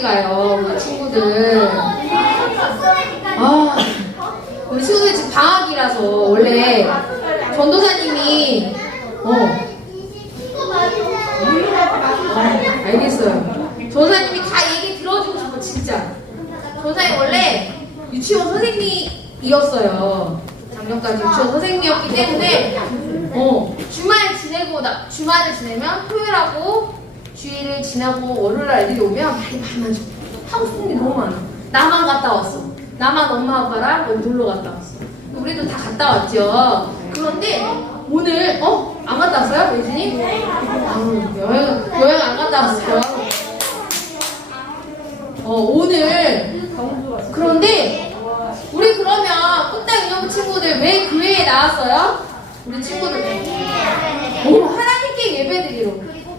가요 우리 친구들. 아 우리 친구들 지금 방학이라서 원래 전도사님이 어 알겠어요. 전사님이 다 얘기 들어주고 싶어 진짜. 전사님 원래 유치원 선생님이었어요. 작년까지 유치원 선생님이었기 때문에 어 주말 지내고 나 주말을 지내면 토요일하고 주일을 지나고 월요일 애들이 오면 말이 많아져. 하고 싶은 게 너무 많아. 나만 갔다 왔어. 나만 엄마 아빠랑 어디 놀러 갔다 왔어. 우리도 다 갔다 왔죠. 그런데 오늘 어? 안 갔다 왔어요? 예진이? 아유, 여행, 여행 안 갔다 왔어요. 어, 오늘. 그런데, 우리 그러면 꽃당 인형 친구들 왜 교회에 나왔어요? 우리 친구들. 오, 하나님께 예배 드리러.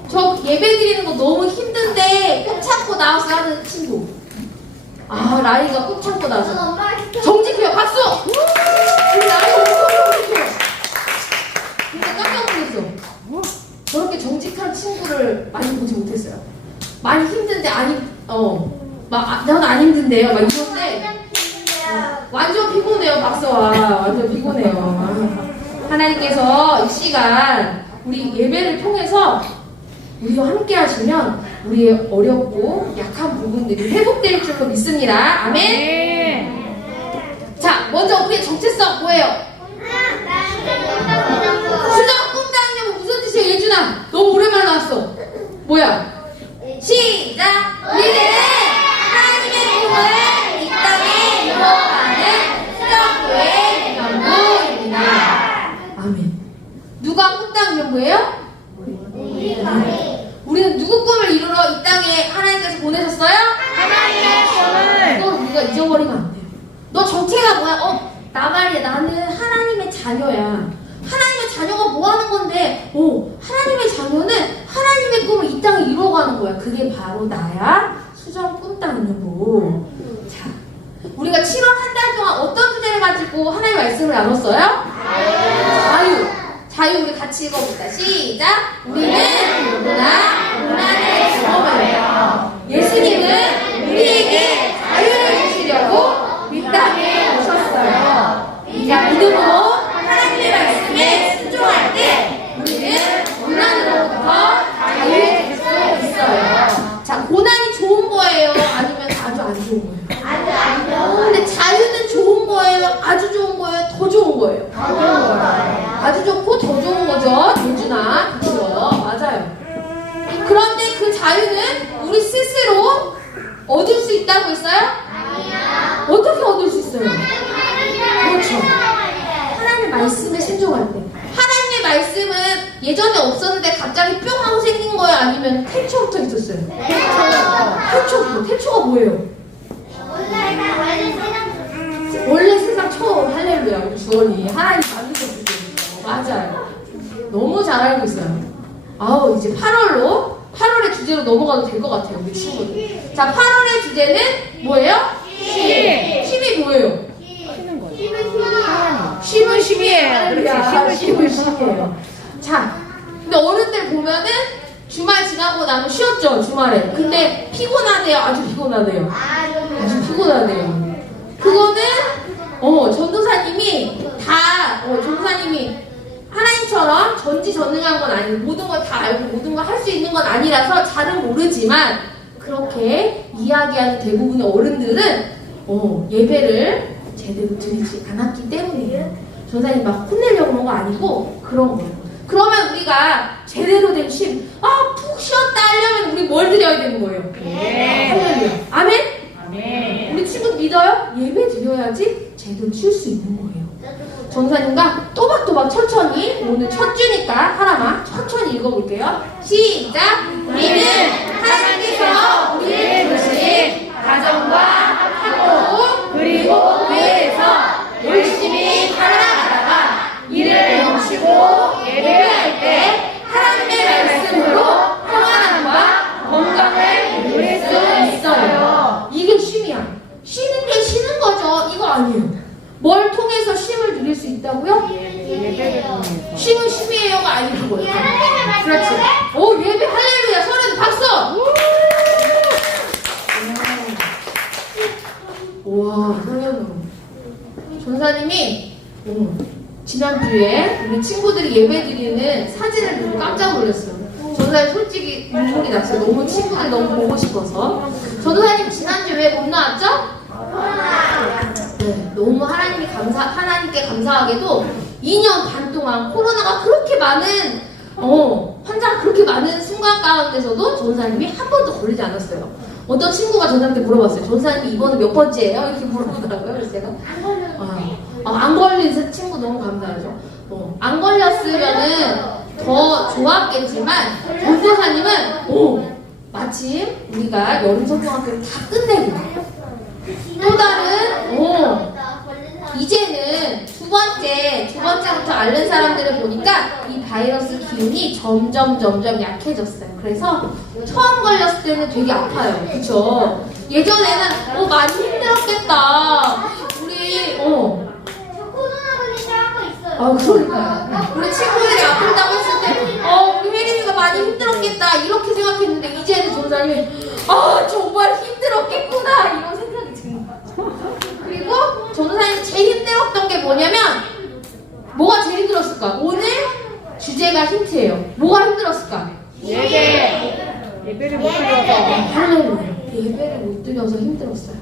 저 예배 드리는 거 너무 힘든데 꼭 참고 나와서 하는 친구. 아, 라이가 꼭 참고 나와서. 정직해요, 박수! 우리 라이 엄청 정직해요. 진짜 깜짝 놀랐어. 저렇게 정직한 친구를 많이 보지 못했어요. 많이 힘든데 아니 어. 막 아, 안 힘든데요. 막 이런데 어, 완전 피곤해요. 박서와 완전 피곤해요. 아, 하나님께서 이 시간 우리 예배를 통해서 우리와 함께 하시면 우리의 어렵고 약한 부분들이 회복될 줄로 믿습니다. 아멘. 자, 먼저 우리의 정체성 뭐예요? 수정 꿈장님은 무슨 뜻이에요, 예준아? 너무 오랜만에 나왔어. 뭐야? 시작! 우리는 하나님의 꿈을 이 땅에 이루어가는 수정교회 연구입니다. 아멘. 누가 꿈땅 연구예요? 우리 우리는 누구 꿈을 이루러 이 땅에 하나님께서 보내셨어요? 하나님의 꿈을. 우리가 잊어버리면 안 돼요. 너 정체가 뭐야? 어, 나 말이야. 나는 하나님의 자녀야. 하나님의 자녀가 뭐 하는 건데? 오, 하나님의 자녀는 하나님의 꿈을 이 땅에 이루어가는 거야. 그게 바로 나야. 수정 꿈 따는거고 자, 우리가 7월 한 달 동안 어떤 주제를 가지고 하나님 말씀을 나눴어요? 자유. 자유 우리 같이 읽어보자. 시작. 우리는 누 자유는 우리 스스로 얻을 수 있다고 했어요? 어떻게 얻을 수 있어요? 그렇죠. 하나님의 말씀에 순종할 때. 하나님의 말씀은 예전에 없었는데 갑자기 뿅 하고 생긴 거예요? 아니면 태초부터 있었어요? 태초부터. 태초가 뭐예요? 원래 세상 처음 할렐루야 우리 주원이 하나님 만드셨을 때부터 맞아요 너무 잘 알고 있어요 아우 이제 8월로 8월의 주제로 넘어가도 될 것 같아요 우리 친구들. 자 8월의 주제는 뭐예요? 쉼 쉼이 뭐예요? 쉼은 쉼이에요. 그렇지. 쉼은 쉼이에요. 자 근데 어른들 보면은 주말 지나고 나면 쉬었죠 주말에. 근데 피곤하대요? 아주 피곤하대요. 아주 피곤하대요. 그거는 어 전도사님이 다 어, 전도사님이 하나님처럼 전지전능한 건 아니고 모든 걸 다 알고 모든 걸 할 수 있는 건 아니라서 잘은 모르지만 그렇게 이야기하는 대부분의 어른들은 어, 예배를 제대로 드리지 않았기 때문이에요. 전사님 막 혼내려고 그런 거 아니고 그런 거예요. 그러면 우리가 제대로 된 쉼, 아, 푹 쉬었다 하려면 우리 뭘 드려야 되는 거예요? 할렐루야. 아멘? 우리 친구 믿어요? 예배 드려야지 제대로 쉴 수 있는 거예요. 전사님과 또박또박 천천히 오늘 첫 주니까 하나만 천천히 읽어볼게요. 시작. 우리는 하나님께서 우리를 부르신 가정과 학교 그리고 교회에서 열심히 살아가다가 일을 멈추고 예배할 때 뭘 통해서 쉼을 누릴 수 있다고요? 쉼은 쉼이에요가 아니고 뭐예요? 그렇지. 오 예배 할렐루야 소리 박수. 와 소리는 전사님이 오, 지난주에 우리 친구들이 예배 드리는 사진을 보고 깜짝 놀랐어요. 전사님 솔직히 눈물이 났어요. 너무 친구들 너무 보고 싶어서. 전도사님 지난주 왜못 나왔죠? 네, 너무 하나님이 감사, 하나님께 감사하게도 2년 반 동안 코로나가 그렇게 많은, 어, 환자가 그렇게 많은 순간 가운데서도 전사님이 한 번도 걸리지 않았어요. 어떤 친구가 전사님한테 물어봤어요. 전사님이 이번에 몇 번째예요? 이렇게 물어보더라고요. 그래서 제가, 아, 아, 안 걸린 친구 너무 감사하죠. 어, 안 걸렸으면은 더 좋았겠지만, 전도사님은, 오, 마침 우리가 여름 성경학교를 다 끝내고, 또 다른, 오, 이제는 두 번째, 두 번째부터 앓는 사람들을 보니까 이 바이러스 기운이 점점 점점 약해졌어요. 그래서 처음 걸렸을 때는 되게 아파요. 그쵸? 예전에는, 어, 많이 힘들었겠다. 우리, 어, 아, 그러니까. 우리 친구들이 아픈다고 했을 때, 어, 우리 혜린이가 많이 힘들었겠다. 이렇게 생각했는데, 이제는 전사님이, 아, 정말 힘들었겠구나. 이런 거죠. 그리고 전사님이 제일 힘들었던 게 뭐냐면, 뭐가 제일 힘들었을까? 오늘 주제가 힌트예요. 뭐가 힘들었을까? 예배 예배를 못 드려서. 예배를 못 드려서 힘들었어요.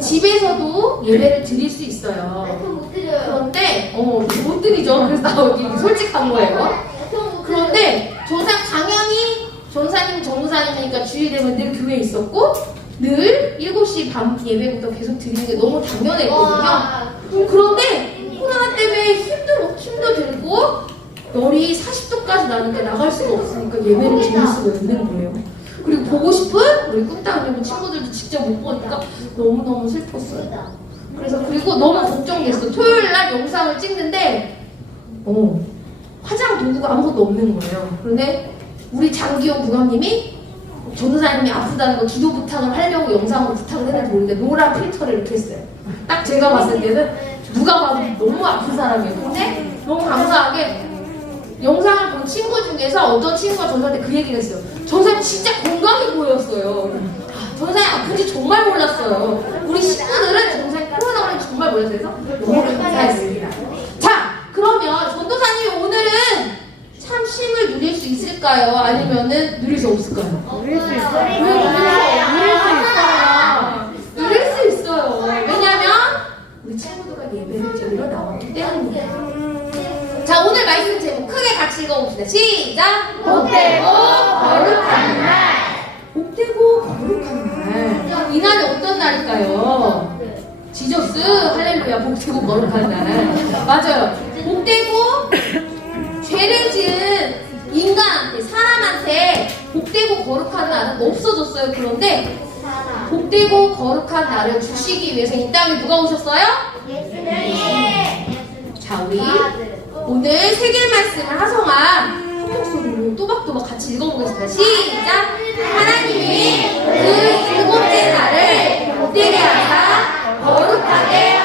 집에서도 예배를 드릴 수 있어요. 그런데 어, 못 드리죠. 그래서 나 여기 솔직한 거예요. 그런데 전사 당연히 전사님 전무사님이니까 주일 되면 늘 교회에 있었고 늘 7시 밤 예배부터 계속 드리는 게 너무 당연했거든요. 음, 그런데 코로나 때문에 힘도 힘도 들고 열이 40도까지 나니까 나갈 수가 없으니까 예배를 드릴 수가 있는 거예요. 그리고 보고 싶은 우리 여러분 친구들도 직접 못 보니까 너무너무 슬펐어요. 그래서 그리고 너무 걱정됐어. 토요일 날 영상을 찍는데 어, 화장 도구가 아무것도 없는 거예요. 그런데 우리 장기용 부감님이 전도사님이 아프다는 거 기도 부탁을 하려고 영상으로 부탁을 모르는데 노란 필터를 이렇게 했어요. 딱 제가 봤을 때는 누가 봐도 너무 아픈 사람이에요. 근데 너무 감사하게 영상을 본 친구 중에서 어떤 친구가 전사한테 그 얘기를 했어요. 전사님 진짜 건강해 보였어요. 아, 전사님 아픈지 정말 몰랐어요. 우리 친구들은 전사님 코로나 걸린 정말 몰랐어요. 그래서 너무 감사했습니다. 자, 그러면 전도사님이 오늘은 참 쉼을 누릴 수 있을까요? 아니면은 누릴 수 없을까요? 누릴 수 있어. 왜 누릴 수 있어요? 누릴 수 있어요. 왜냐면 우리 친구들과 예배를 드리러 나왔기 때문이에요. 자, 오늘 말씀 제목 크게 같이 읽어봅시다. 시작! 복되고 거룩한 날. 복되고 거룩한 날. 이 날이 어떤 날일까요? 지저스 할렐루야 복되고 거룩한 날. 맞아요. 복되고 죄를 지은 인간한테 사람한테 복되고 거룩한 날은 없어졌어요. 그런데 복되고 거룩한 날을 주시기 위해서 이 땅에 누가 오셨어요? 자, 우리 오늘 세계 말씀을 하성아 한 목소리로 또박또박 같이 읽어보겠습니다. 시작! 하나님이 그 일곱째 날을 복되게 하사 거룩하게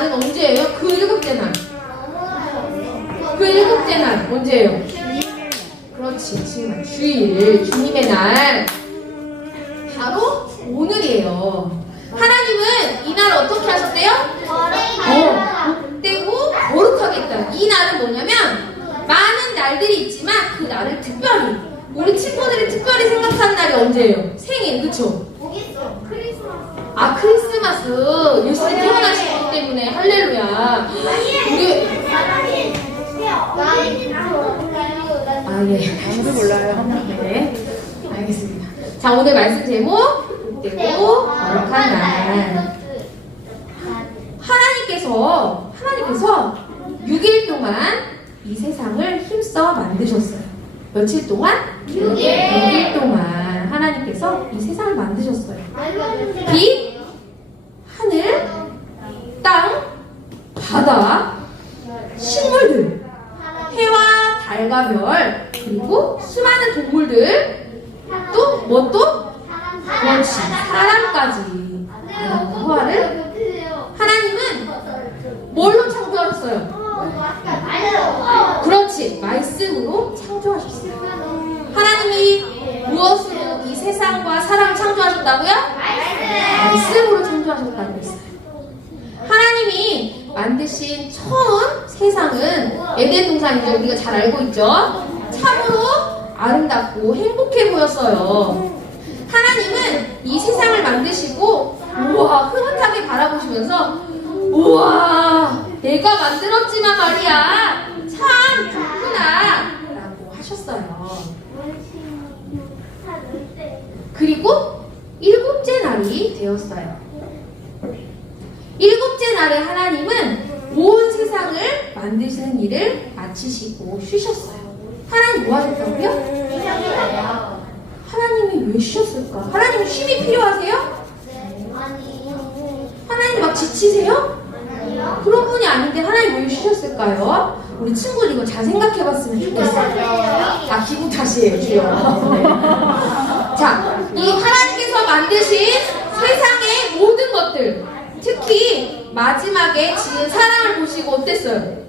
날은 언제예요? 그 일곱째 날. 그 일곱째 날 언제예요? 그렇지, 지금 주일, 주님의 날. 바로 오늘이에요. 하나님은 이 날을 어떻게 하셨대요? 어, 복되고 거룩하겠다. 이 날은 뭐냐면 많은 날들이 있지만 그 날을 특별히 우리 친구들이 특별히 생각하는 날이 언제예요? 생일, 그쵸? 아 크리스마스 예수님 태어나신 것 때문에 할렐루야. 우리 아 예. 아무도 몰라요. 네, 알겠습니다. 자, 오늘 말씀 제목, 복되고 거룩한 날. 하나님께서, 하나님께서 6일 동안 이 세상을 힘써 만드셨어요. 며칠 동안? 6일. 6일 동안 하나님께서 이 세상을 만드셨어요. 빛, 하늘, 땅, 바다, 식물들, 해와 달과 별, 그리고 수많은 동물들, 또, 뭐 또? 그렇지, 사람까지. 호화를 하나님은 뭘로 창조하셨어요? 그렇지, 말씀으로 창조하셨어요. 하나님이 무엇으로 이 세상과 사람을 창조하셨다고요? 말씀으로 창조하셨다고 했어요. 하나님이 만드신 처음 세상은 에덴 동산이죠. 우리가 잘 알고 있죠. 참으로 아름답고 행복해 보였어요. 하나님은 이 세상을 만드시고 우와 흐뭇하게 바라보시면서 우와 내가 만들었지만 말이야 참 좋구나 라고 하셨어요. 그리고 일곱째 날이 되었어요. 일곱째 날에 하나님은 온 세상을 만드시는 일을 마치시고 쉬셨어요. 하나님 뭐 하셨다고요? 하나님이 왜 쉬셨을까? 하나님 쉼이 필요하세요? 하나님 막 지치세요? 그런 분이 아닌데 하나님 왜 쉬셨을까요? 우리 친구들 이거 잘 생각해 봤으면 좋겠어요. 아, 기분 탓이에요. 네. 자, 이 하나님께서 만드신 세상의 모든 것들, 특히 마지막에 지은 사랑을 보시고 어땠어요?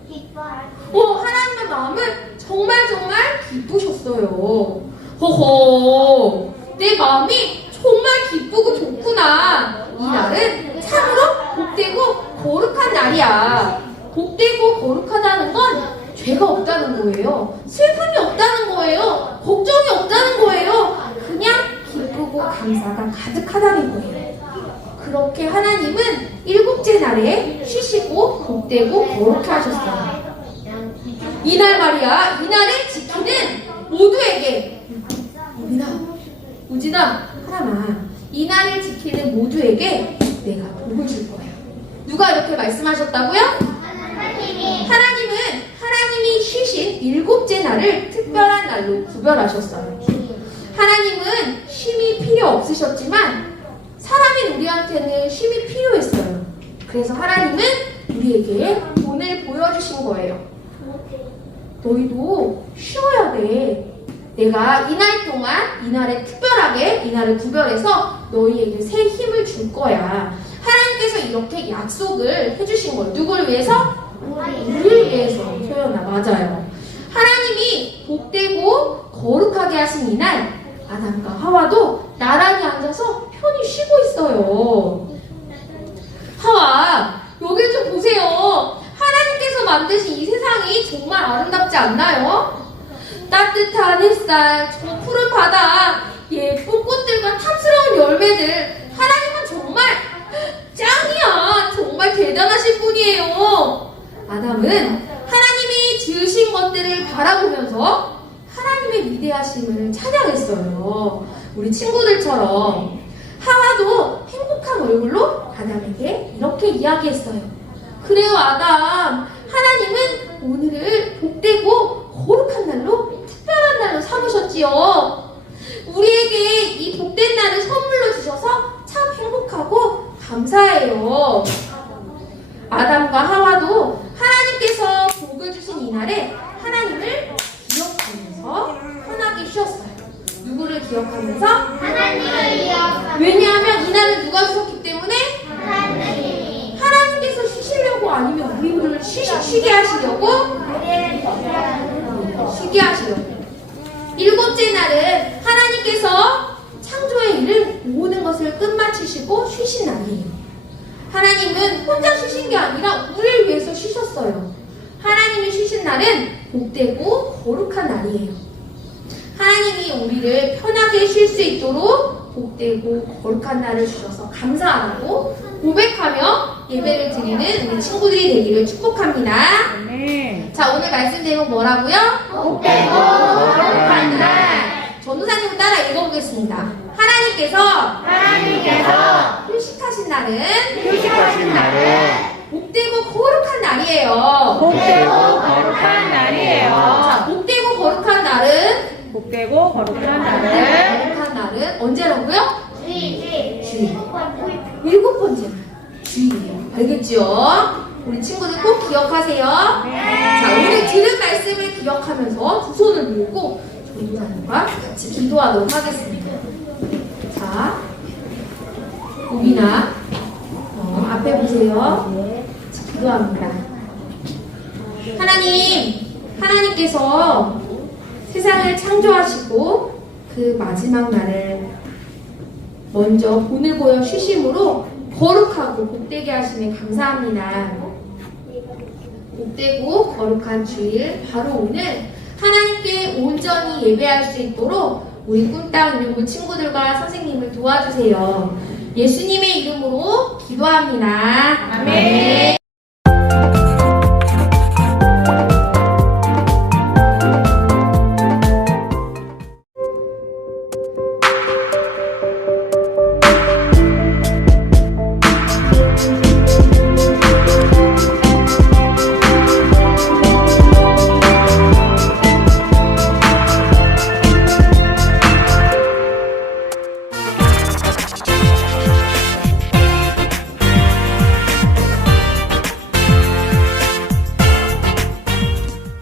어, 하나님의 마음은 정말 정말 기쁘셨어요. 호호, 내 마음이 정말 기쁘고 좋구나. 이 날은 참으로 복되고 거룩한 날이야. 복되고 거룩하다는 건 죄가 없다는 거예요. 슬픔이 없다는 거예요. 걱정이 없다는 거예요. 그냥 기쁘고 감사가 가득하다는 거예요. 그렇게 하나님은 일곱째 날에 쉬시고 복되고 거룩해 하셨어요. 이날 말이야, 이날을 지키는 모두에게 우리나, 우진아, 하나만. 이날을 지키는 모두에게 내가 복을 줄 거야. 누가 이렇게 말씀하셨다고요? 하나님은 하나님이 쉬신 일곱째 날을 특별한 날로 구별하셨어요. 하나님은 쉼이 필요 없으셨지만 사람인 우리한테는 쉼이 필요했어요. 그래서 하나님은 우리에게 돈을 보여주신 거예요. 너희도 쉬어야 돼. 내가 이날 동안 이날에 특별하게 이날을 구별해서 너희에게 새 힘을 줄 거야. 하나님께서 이렇게 약속을 해주신 거예요. 누굴 위해서? 우리를 위해서 표현아 맞아요. 하나님이 복되고 거룩하게 하신 이날 아담과 하와도 나란히 앉아서 편히 쉬고 있어요. 하와 여기 좀 보세요. 하나님께서 만드신 이 세상이 정말 아름답지 않나요? 따뜻한 햇살, 저 푸른 바다, 예쁜 꽃들과 탐스러운 열매들. 하나님은 정말 짱이야. 정말 대단하신 분이에요. 아담은 하나님이 지으신 것들을 바라보면서 위대하심을 찬양했어요. 우리 친구들처럼 하와도 행복한 얼굴로 아담에게 이렇게 이야기했어요. 그래요, 아담. 하나님은 오늘을 복되고 거룩한 날로 특별한 날로 삼으셨지요. 우리에게 이 복된 날을 선물로 주셔서 참 행복하고 감사해요. 아담과 하와도 하나님께서 복을 주신 이 날에 하나님을 기억하면서 편하게 쉬었어요. 누구를 기억하면서? 하나님을 이어 왜냐하면 이날은 누가 주셨기 때문에 하나님이 하나님께서 쉬시려고 아니면 우리를 쉬, 쉬게 하시려고 쉬게 하시려고 일곱째 날은 하나님께서 창조의 일을 모든 것을 끝마치시고 쉬신 날이에요. 하나님은 혼자 쉬신 게 아니라 우리를 위해서 쉬셨어요. 하나님이 쉬신 날은 복되고 거룩한 날이에요. 하나님이 우리를 편하게 쉴 수 있도록 복되고 거룩한 날을 주셔서 감사하고 고백하며 예배를 드리는 우리 친구들이 되기를 축복합니다. 네. 자, 오늘 말씀 제목 뭐라고요? 복되고 거룩한 날 전도사님 따라 읽어보겠습니다. 하나님께서 하나님께서 휴식하신 날은 복되고 거룩한 날은 거룩한 날은 언제라고요? 주의 주일. 일곱 번째 날. 주일이에요. 알겠죠? 우리 친구들 꼭 기억하세요. 자, 오늘 들은 말씀을 기억하면서 두 손을 모으고 전도사님과 같이 기도하도록 하겠습니다. 자, 우빈아, 어, 앞에 보세요. 자, 기도합니다. 하나님, 하나님께서 세상을 창조하시고 그 마지막 날을 먼저 보여 쉬심으로 거룩하고 복되게 하시니 감사합니다. 복되고 거룩한 주일 바로 오늘 하나님께 온전히 예배할 수 있도록 우리 꿈땅 유부 친구들과 선생님을 도와주세요. 예수님의 이름으로 기도합니다. 아멘.